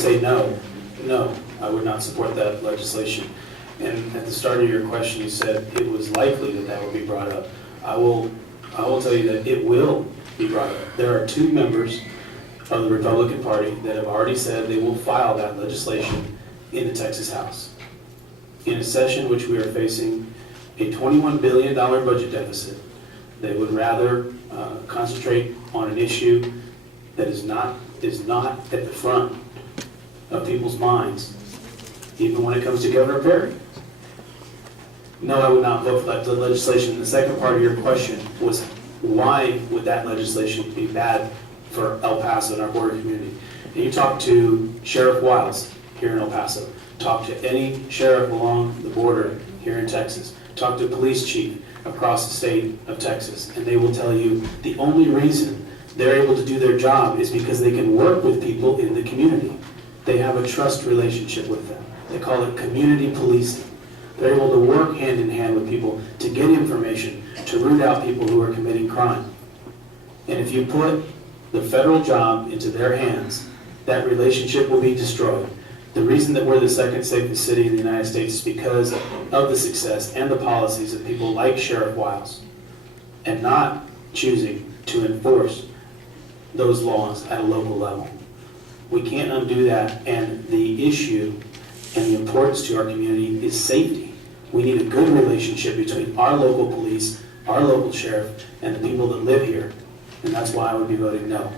say no, I would not support that legislation. And at the start of your question, you said it was likely that that would be brought up. I will tell you that it will be brought up. There are 2 members of the Republican Party that have already said they will file that legislation in the Texas House. In a session which we are facing a $21 billion budget deficit, they would rather concentrate on an issue that is not at the front of people's minds, even when it comes to Governor Perry. No, I would not vote for that legislation. The second part of your question was, why would that legislation be bad for El Paso and our border community? And you talk to Sheriff Wiles here in El Paso, talk to any sheriff along the border here in Texas, talk to a police chief across the state of Texas, and they will tell you the only reason they're able to do their job is because they can work with people in the community. They have a trust relationship with them. They call it community policing. They're able to work hand in hand with people to get information, to root out people who are committing crime. And if you put the federal job into their hands, that relationship will be destroyed. The reason that we're the second safest city in the United States is because of the success and the policies of people like Sheriff Wiles, and not choosing to enforce those laws at a local level. We can't undo that, and the issue and the importance to our community is safety. We need a good relationship between our local police, our local sheriff, and the people that live here, and that's why I would be voting no.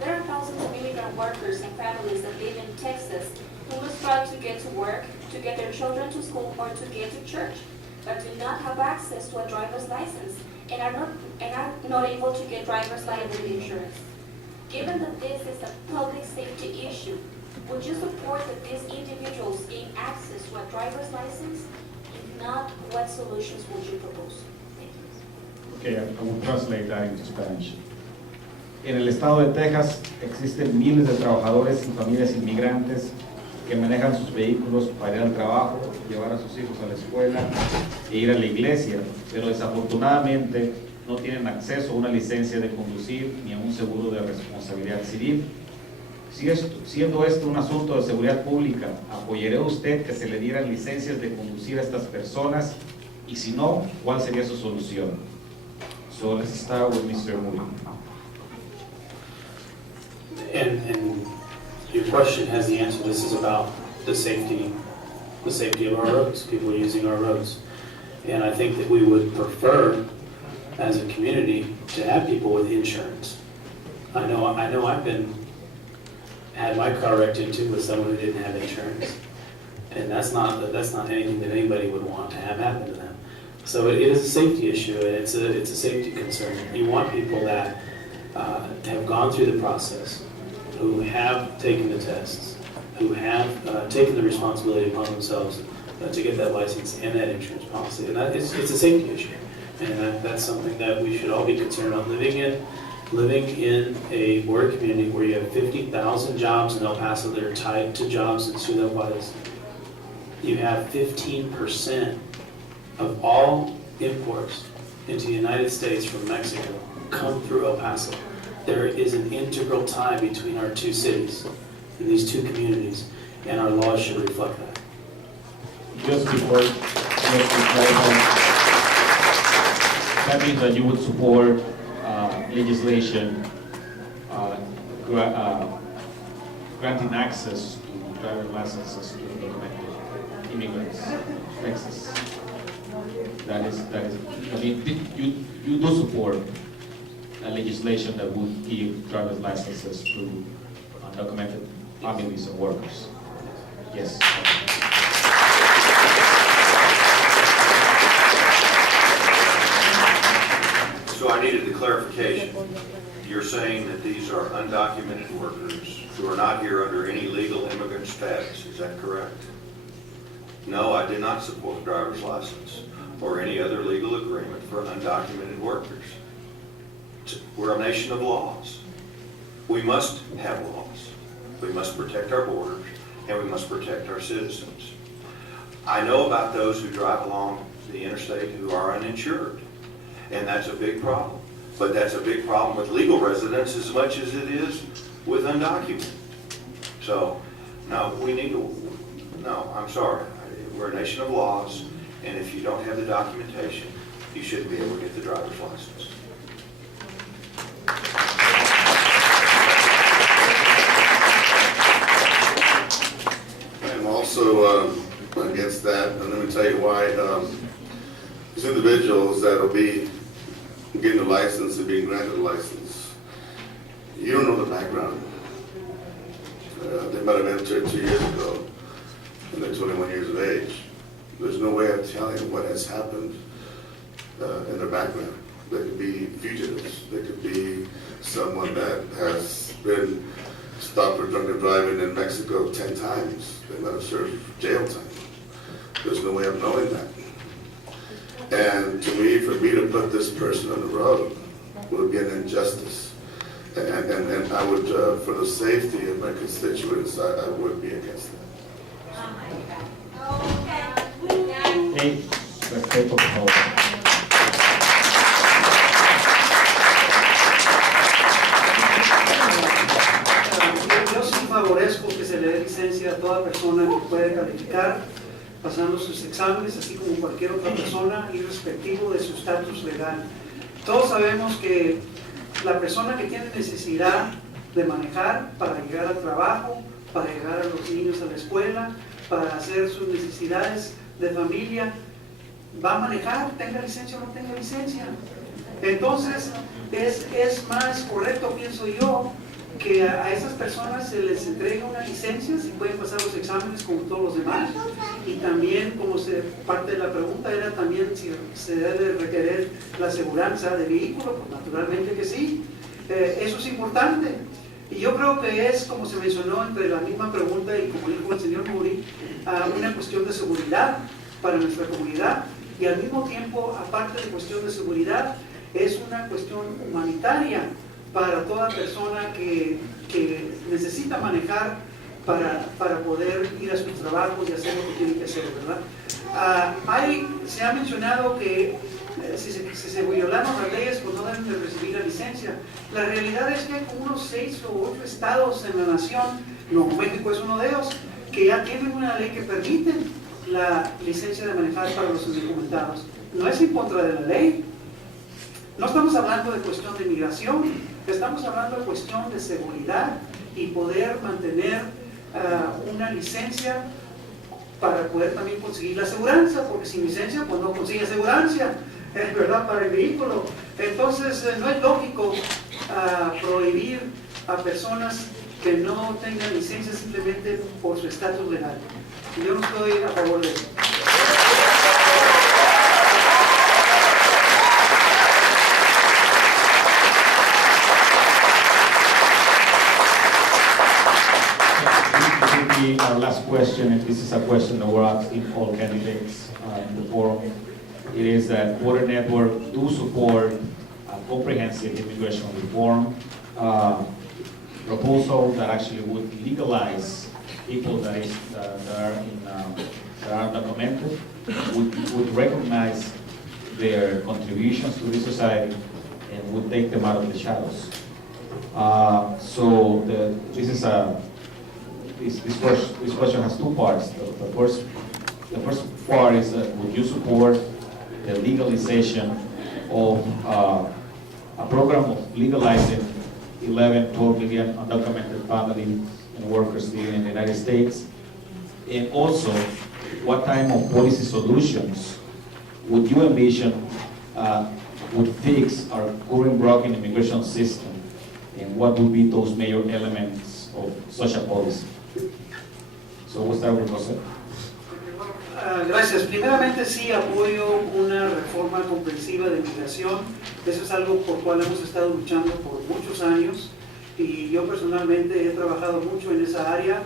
There are thousands of immigrant workers and families that live in Texas who must try to get to work, to get their children to school, or to get to church, but do not have access to a driver's license and are not able to get driver's liability insurance. Given that this is a public safety issue, would you support that these individuals gain access to a driver's license? If not, what solutions would you propose? Thank you. Okay, I will translate that into Spanish. En el estado de Texas existen miles de trabajadores y familias inmigrantes que manejan sus vehículos para ir al trabajo, llevar a sus hijos a la escuela e ir a la iglesia, pero desafortunadamente no tienen acceso a una licencia de conducir ni a un seguro de responsabilidad civil. Siendo esto un asunto de seguridad pública, ¿apoyaría usted que se le dieran licencias de conducir a estas personas? Y si no, ¿cuál sería su solución? So let's start with Mr. Moody. And your question has the answer. This is about the safety of our roads, people using our roads. And I think that we would prefer, as a community, to have people with insurance. I know I've had my car wrecked into with someone who didn't have insurance, and that's not anything that anybody would want to have happen to them. So it is a safety issue, and it's a safety concern. You want people that have gone through the process, who have taken the tests, who have taken the responsibility upon themselves to get that license and that insurance policy. And it's a safety issue, and that's something that we should all be concerned about. Living in a border community where you have 50,000 jobs in El Paso that are tied to jobs in Ciudad Juarez. You have 15% of all imports into the United States from Mexico come through El Paso. There is an integral tie between our two cities and these two communities, and our laws should reflect that. Just before, that means that you would support legislation granting access to driver's licenses to undocumented immigrants, Texas. That is. I mean, you do support a legislation that would give driver's licenses to undocumented families and workers. Yes. So I needed a clarification. You're saying that these are undocumented workers who are not here under any legal immigrant status, is that correct? No, I did not support a driver's license or any other legal agreement for undocumented workers. We're a nation of laws. We must have laws. We must protect our borders, and we must protect our citizens. I know about those who drive along the interstate who are uninsured, and that's a big problem. But that's a big problem with legal residents as much as it is with undocumented. So, no, we need to, no, I'm sorry. We're a nation of laws, and if you don't have the documentation, you shouldn't be able to get the driver's license. I'm also against that, and let me tell you why. These individuals that will be getting a license and being granted a license, you don't know the background. They might have entered 2 years ago, and they're 21 years of age. There's no way of telling what has happened in their background. They could be fugitives. They could be someone that has been stopped for drunken driving in Mexico 10 times. They might have served jail time. There's no way of knowing that. And to me, for me to put this person on the road would be an injustice. And I would, for the safety of my constituents, I would be against that. Hey, respeto, por favor. Yo sí favorezco que se le dé licencia a toda persona que puede calificar, pasando sus exámenes, así como cualquier otra persona, irrespectivo de su estatus legal. Todos sabemos que la persona que tiene necesidad de manejar para llegar al trabajo, para llegar a los niños a la escuela, para hacer sus necesidades de familia, va a manejar, tenga licencia o no tenga licencia. Entonces, es más correcto, pienso yo, que a esas personas se les entregue una licencia, si pueden pasar los exámenes como todos los demás, y también, como parte de la pregunta era también si se debe requerir la aseguranza de vehículo, pues naturalmente que sí, eso es importante. Y yo creo que es, como se mencionó entre la misma pregunta y como dijo el señor Muri, una cuestión de seguridad para nuestra comunidad, y al mismo tiempo, aparte de cuestión de seguridad, es una cuestión humanitaria para toda persona que necesita manejar para poder ir a sus trabajos y hacer lo que tiene que hacer, ¿verdad? Se ha mencionado que si se violaron las leyes, pues no deben de recibir la licencia. La realidad es que hay como unos 6 o 8 estados en la nación, Nuevo México es uno de ellos, que ya tienen una ley que permite la licencia de manejar para los indocumentados. No es en contra de la ley. No estamos hablando de cuestión de migración, estamos hablando de cuestión de seguridad y poder mantener una licencia para poder también conseguir la aseguranza, porque sin licencia pues no consigue aseguranza, ¿verdad? Para el vehículo. Entonces no es lógico prohibir a personas que no tengan licencia simplemente por su estatus legal. Y yo no estoy a favor de eso. Our last question, and this is a question that we're asking all candidates in the forum. It is that Border Network do support a comprehensive immigration reform proposal that actually would legalize people that are documented, would recognize their contributions to the society, and would take them out of the shadows. This question has 2 parts. The first part is would you support the legalization of a program of legalizing 11, 12 million undocumented families and workers living in the United States? And also, what type of policy solutions would you envision would fix our current broken immigration system? And what would be those major elements of such a policy? So we'll start with José. Gracias. Primeramente sí apoyo una reforma comprensiva de migración. Eso es algo por cual hemos estado luchando por muchos años y yo personalmente he trabajado mucho en esa área.